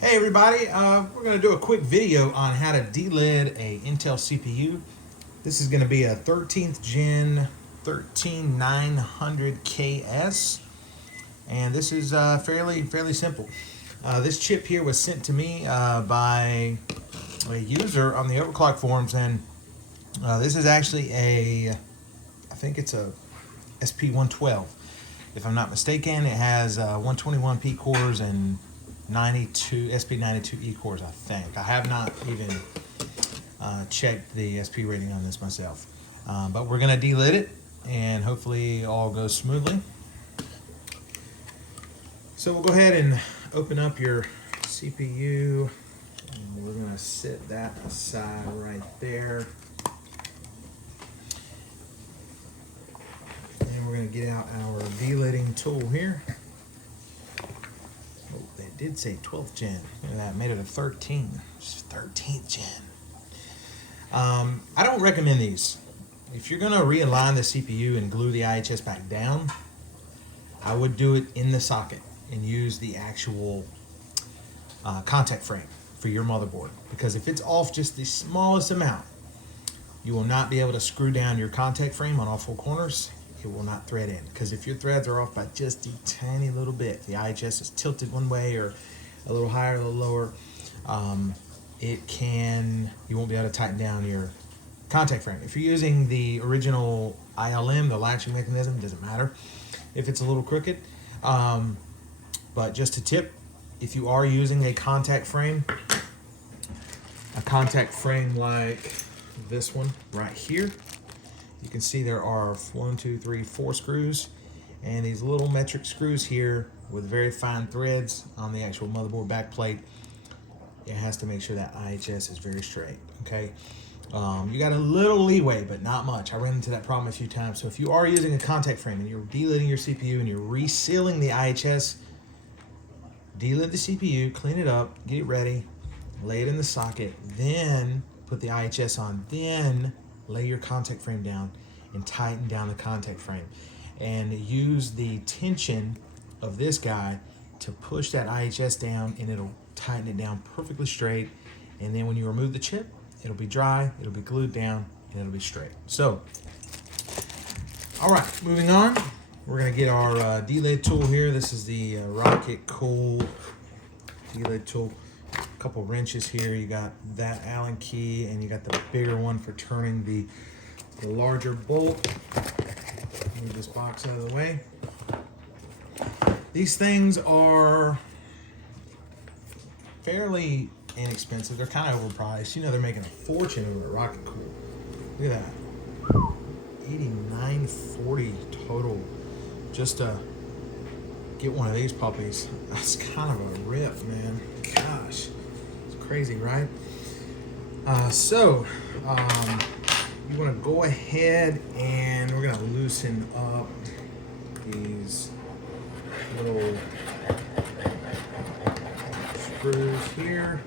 Hey everybody, we're going to do a quick video on how to delid a Intel CPU. This is going to be a 13th gen 13900KS, and this is fairly simple. This chip here was sent to me by a user on the overclock forums, and this is actually I think it's a SP112. If I'm not mistaken, it has 121P cores and 92 SP92E cores, I think. I have not even checked the SP rating on this myself. But we're going to delid it, and hopefully all goes smoothly. So we'll go ahead and open up your CPU, and we're going to set that aside right there. And we're going to get out our delidding tool here. Oh, they did say 12th gen. Look at that, made it a 13. Just 13th gen. I don't recommend these. If you're going to realign the CPU and glue the IHS back down, I would do it in the socket and use the actual contact frame for your motherboard. Because if it's off just the smallest amount, you will not be able to screw down your contact frame on all four corners. It will not thread in, because if your threads are off by just a tiny little bit, the IHS is tilted one way or a little higher, a little lower, you won't be able to tighten down your contact frame. If you're using the original ILM, the latching mechanism, it doesn't matter if it's a little crooked. But just a tip, if you are using a contact frame like this one right here, you can see there are 4 screws, and these little metric screws here with very fine threads on the actual motherboard back plate. It has to make sure that IHS is very straight, okay? You got a little leeway, but not much. I ran into that problem a few times. So if you are using a contact frame and you're delidding your CPU and you're resealing the IHS, delid the CPU, clean it up, get it ready, lay it in the socket, then put the IHS on, then lay your contact frame down and tighten down the contact frame, and use the tension of this guy to push that IHS down, and it'll tighten it down perfectly straight. And then when you remove the chip, it'll be dry, it'll be glued down, and it'll be straight. So, all right, moving on. We're gonna get our delid tool here. This is the Rocket Cool delid tool. A couple wrenches here. You got that Allen key, and you got the bigger one for turning the larger bolt. Move this box out of the way. These things are fairly inexpensive. They're kind of overpriced. You know, they're making a fortune over at Rocket Cool. Look at that, $89.40 total just to get one of these puppies. That's kind of a rip, man. Gosh, it's crazy, right? You want to go ahead and we're going to loosen up these little screws here.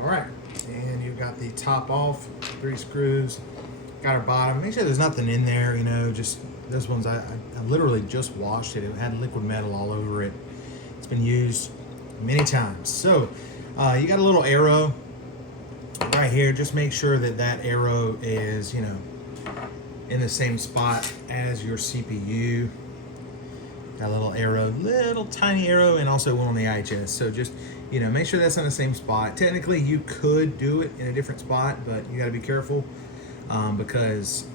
All right, and you've got the top off, 3 screws. Got our bottom. Make sure there's nothing in there, you know, just this one's, I literally just washed it. It had liquid metal all over it. It's been used many times. So you got a little arrow right here. Just make sure that that arrow is, you know, in the same spot as your CPU. Got a little arrow, little tiny arrow, and also one on the IHS. So just, you know, make sure that's in the same spot. Technically, you could do it in a different spot, but you got to be careful because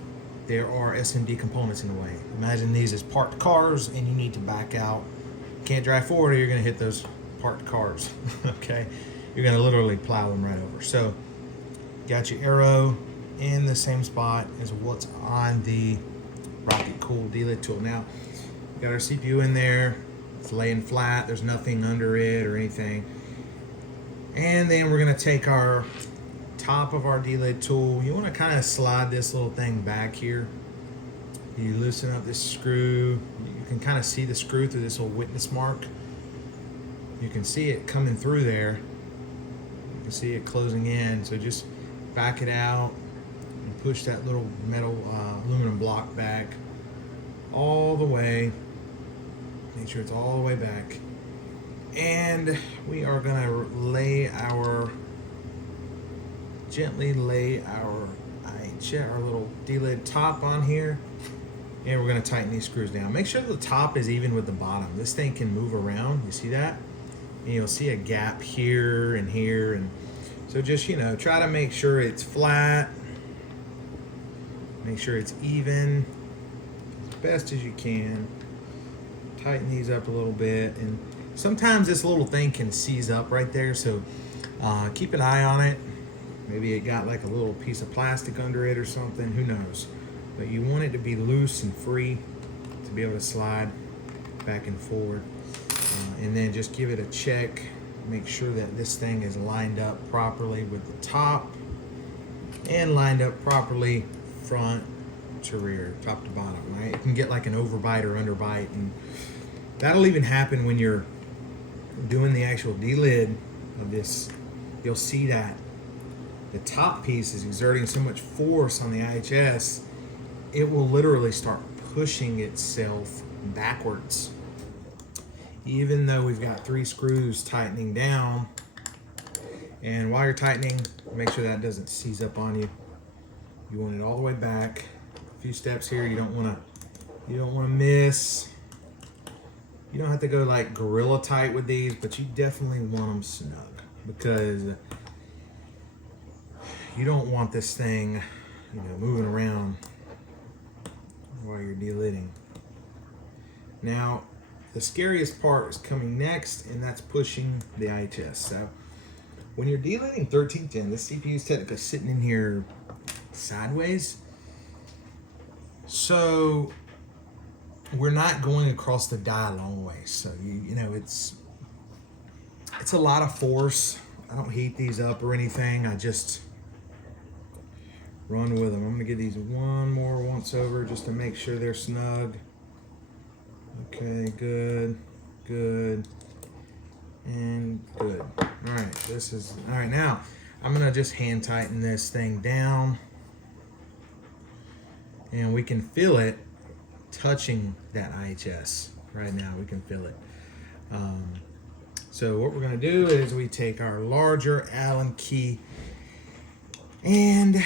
there are SMD components in the way. Imagine these as parked cars, and you need to back out. You can't drive forward, or you're going to hit those parked cars. Okay, you're going to literally plow them right over. So, got your arrow in the same spot as what's on the Rocket Cool delid tool. Now, got our CPU in there. It's laying flat. There's nothing under it or anything. And then we're going to take our top of our delid tool. You want to kind of slide this little thing back here. You loosen up this screw. You can kind of see the screw through this little witness mark. You can see it coming through there. You can see it closing in. So just back it out and push that little metal aluminum block back all the way. Make sure it's all the way back. And we are gonna gently lay our little D-lid top on here, and we're gonna tighten these screws down. Make sure the top is even with the bottom. This thing can move around, you see that? And you'll see a gap here and here, and so just, try to make sure it's flat, make sure it's even as best as you can. Tighten these up a little bit, and sometimes this little thing can seize up right there, so keep an eye on it. Maybe it got like a little piece of plastic under it or something, who knows. But you want it to be loose and free to be able to slide back and forward. And then just give it a check. Make sure that this thing is lined up properly with the top and lined up properly front to rear, top to bottom, right? It can get like an overbite or underbite, and that'll even happen when you're doing the actual D-lid of this. You'll see that the top piece is exerting so much force on the IHS, it will literally start pushing itself backwards. Even though we've got 3 screws tightening down, and while you're tightening, make sure that doesn't seize up on you. You want it all the way back. A few steps here, you don't want to miss. You don't have to go like gorilla tight with these, but you definitely want them snug, because you don't want this thing, moving around while you're delidding. Now, the scariest part is coming next, and that's pushing the IHS. So, when you're delidding 1310, this CPU is technically sitting in here sideways. So, we're not going across the die a long way. So, it's a lot of force. I don't heat these up or anything. I just run with them. I'm gonna give these one more once over just to make sure they're snug. Okay, good, and good. All right, now I'm gonna just hand tighten this thing down, and we can feel it touching that IHS right now. We can feel it. So what we're gonna do is we take our larger Allen key, and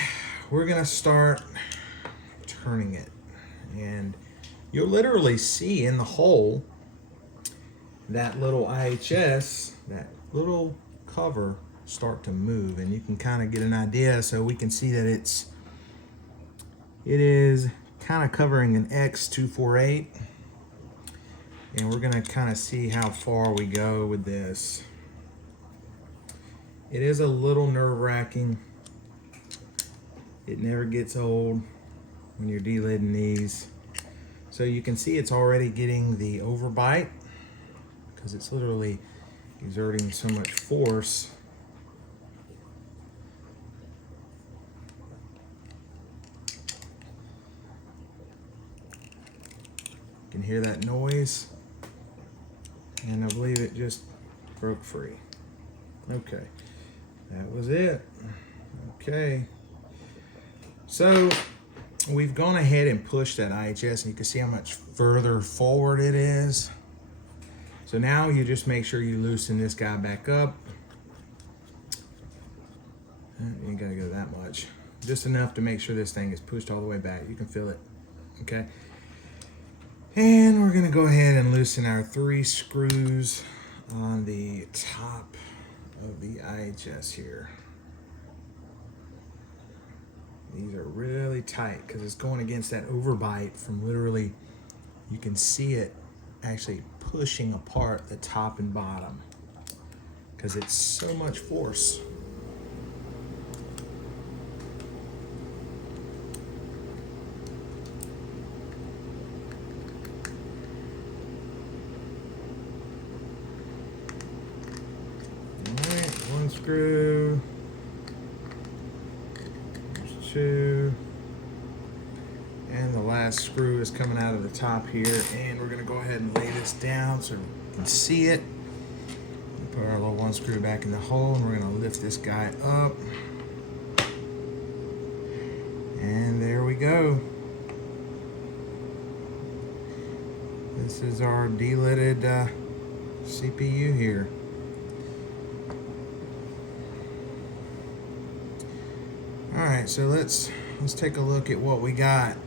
we're gonna start turning it, and you'll literally see in the hole that little IHS, that little cover, start to move, and you can kind of get an idea. So we can see that it is kind of covering an X248, and we're gonna kind of see how far we go with this. It is a little nerve-wracking. It never gets old when you're delidding these. So you can see it's already getting the overbite because it's literally exerting so much force. You can hear that noise, and I believe it just broke free. Okay, that was it. Okay. So we've gone ahead and pushed that IHS, and you can see how much further forward it is. So now you just make sure you loosen this guy back up. You ain't gotta go that much. Just enough to make sure this thing is pushed all the way back. You can feel it, okay? And we're gonna go ahead and loosen our 3 screws on the top of the IHS here. These are really tight because it's going against that overbite from literally, you can see it actually pushing apart the top and bottom because it's so much force. All right, 1 screw. 2, and the last screw is coming out of the top here, and we're going to go ahead and lay this down so you can see it. Put our little 1 screw back in the hole, and we're going to lift this guy up. And there we go. This is our delidded CPU here. All right, so let's take a look at what we got.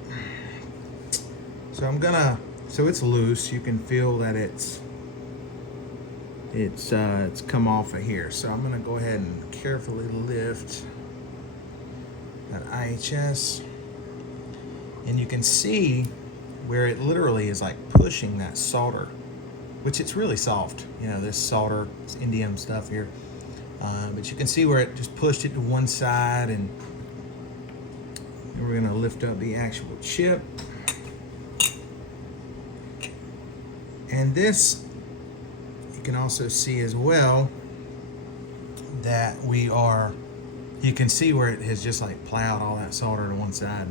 So so it's loose. You can feel that it's come off of here. So I'm gonna go ahead and carefully lift that IHS, and you can see where it literally is like pushing that solder, which it's really soft. You know, this solder, it's indium stuff here, but you can see where it just pushed it to one side, and we're gonna lift up the actual chip. And this, you can also see as well that you can see where it has just like plowed all that solder to one side.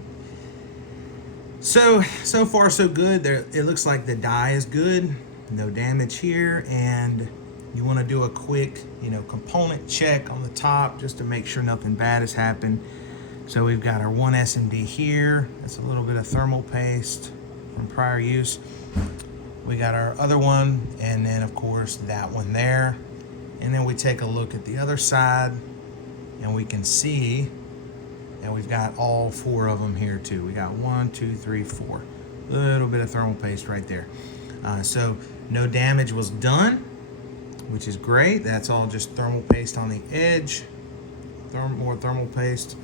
So far so good. It looks like the die is good, no damage here, and you want to do a quick, component check on the top just to make sure nothing bad has happened. So we've got our one SMD here. That's a little bit of thermal paste from prior use. We got our other one, and then of course that one there. And then we take a look at the other side, and we can see that we've got all 4 of them here too. We got 1, 2, 3, 4. A little bit of thermal paste right there. So no damage was done, which is great. That's all just thermal paste on the edge. More thermal paste.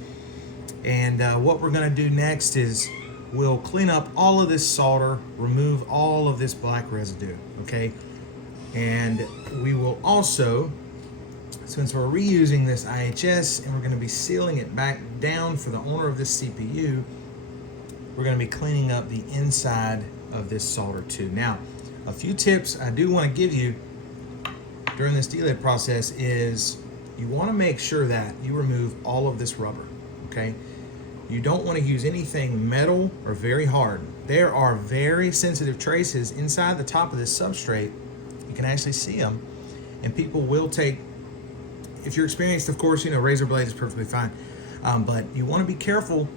And what we're gonna do next is we'll clean up all of this solder, remove all of this black residue, okay? And we will also, since we're reusing this IHS and we're gonna be sealing it back down for the owner of this CPU, we're gonna be cleaning up the inside of this solder too. Now, a few tips I do wanna give you during this delid process is you wanna make sure that you remove all of this rubber, okay? You don't want to use anything metal or very hard. There are very sensitive traces inside the top of this substrate. You can actually see them, and people will take, if you're experienced, of course, razor blade is perfectly fine, but you want to be careful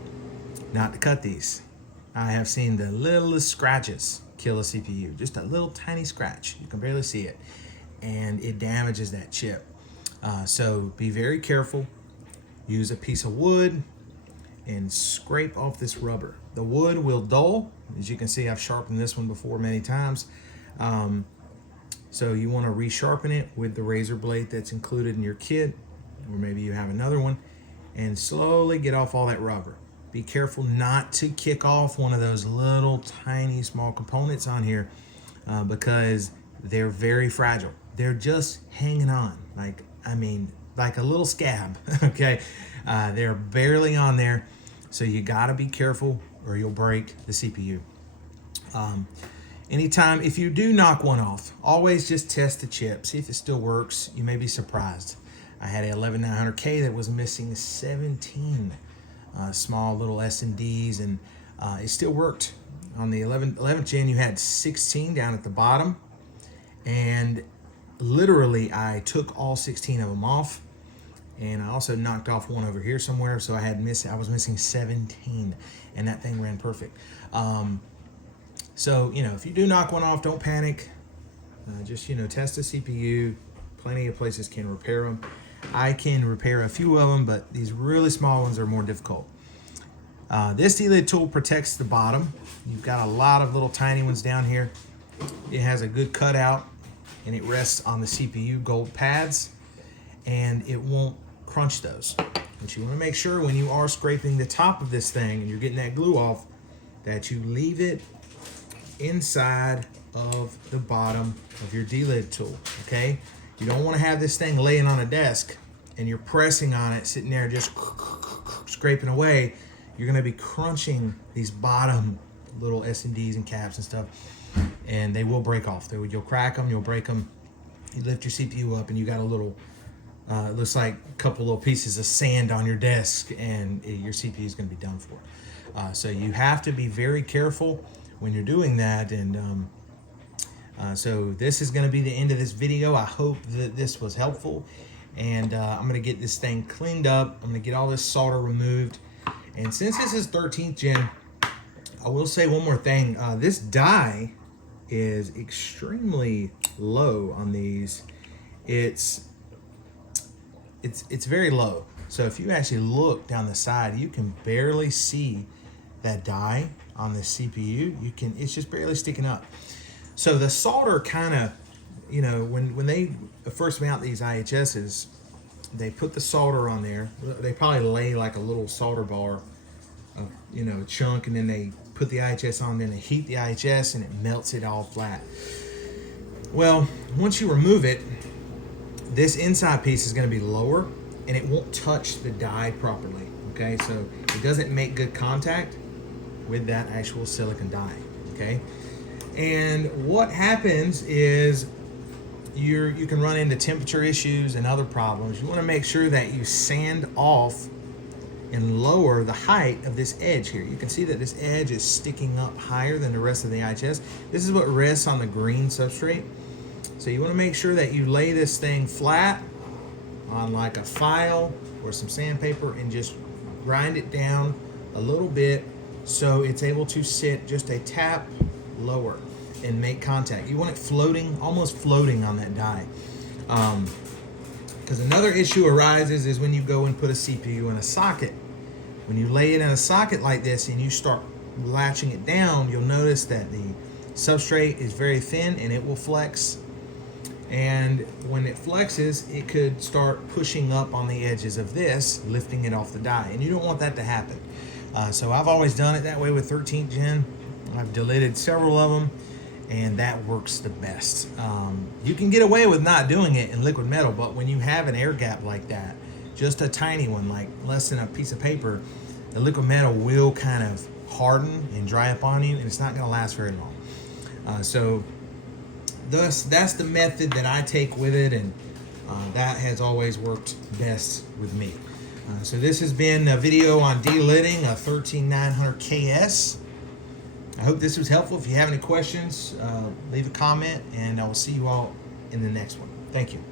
not to cut these. I have seen the littlest scratches kill a CPU, just a little tiny scratch. You can barely see it, and it damages that chip. So be very careful. Use a piece of wood and scrape off this rubber. The wood will dull. As you can see, I've sharpened this one before many times. So you want to resharpen it with the razor blade that's included in your kit, or maybe you have another one, and slowly get off all that rubber. Be careful not to kick off one of those little tiny small components on here because they're very fragile. They're just hanging on, like a little scab, okay? They're barely on there, so you gotta be careful or you'll break the CPU. Anytime, if you do knock one off, always just test the chip, see if it still works. You may be surprised. I had a 11900K that was missing 17 small little S&Ds, and it still worked. On the 11th gen, you had 16 down at the bottom, and literally I took all 16 of them off, and I also knocked off one over here somewhere, so I was missing 17, and that thing ran perfect. So if you do knock one off, don't panic. Just test the CPU. Plenty of places can repair them. I can repair a few of them, but these really small ones are more difficult. This delid tool protects the bottom. You've got a lot of little tiny ones down here. It has a good cutout, and it rests on the CPU gold pads, and it won't crunch those. But you want to make sure when you are scraping the top of this thing and you're getting that glue off, that you leave it inside of the bottom of your delid tool, okay? You don't want to have this thing laying on a desk and you're pressing on it, sitting there just scraping away. You're going to be crunching these bottom little S&Ds and caps and stuff, and they will break off. You'll crack them, you'll break them. You lift your CPU up and you got a little, it looks like a couple little pieces of sand on your desk, and your CPU is going to be done for. So you have to be very careful when you're doing that, and So this is going to be the end of this video. I hope that this was helpful, and I'm going to get this thing cleaned up. I'm going to get all this solder removed, and since this is 13th gen, I will say one more thing. This die is extremely low on these. It's very low. So if you actually look down the side, you can barely see that die on the CPU. It's just barely sticking up. So the solder kind of, you know, when they first mount these IHSs, they put the solder on there. They probably lay like a little solder bar, you know, chunk, and then they put the IHS on, then they heat the IHS and it melts it all flat. Well, once you remove it, this inside piece is going to be lower and it won't touch the die properly. Okay, so it doesn't make good contact with that actual silicon die. Okay, and what happens is you can run into temperature issues and other problems. You want to make sure that you sand off and lower the height of this edge here. You can see that this edge is sticking up higher than the rest of the IHS. This is what rests on the green substrate. So you want to make sure that you lay this thing flat on like a file or some sandpaper and just grind it down a little bit so it's able to sit just a tap lower and make contact. You want it floating, almost floating on that die. Because another issue arises is when you go and put a CPU in a socket. When you lay it in a socket like this and you start latching it down, you'll notice that the substrate is very thin and it will flex. And when it flexes, it could start pushing up on the edges of this, lifting it off the die. And you don't want that to happen. So I've always done it that way with 13th gen. I've delidded several of them, and that works the best. You can get away with not doing it in liquid metal, but when you have an air gap like that, just a tiny one, like less than a piece of paper, the liquid metal will kind of harden and dry up on you, and it's not going to last very long. So thus, that's the method that I take with it, and that has always worked best with me. So this has been a video on delidding a 13900KS. I hope this was helpful. If you have any questions, leave a comment, and I will see you all in the next one. Thank you.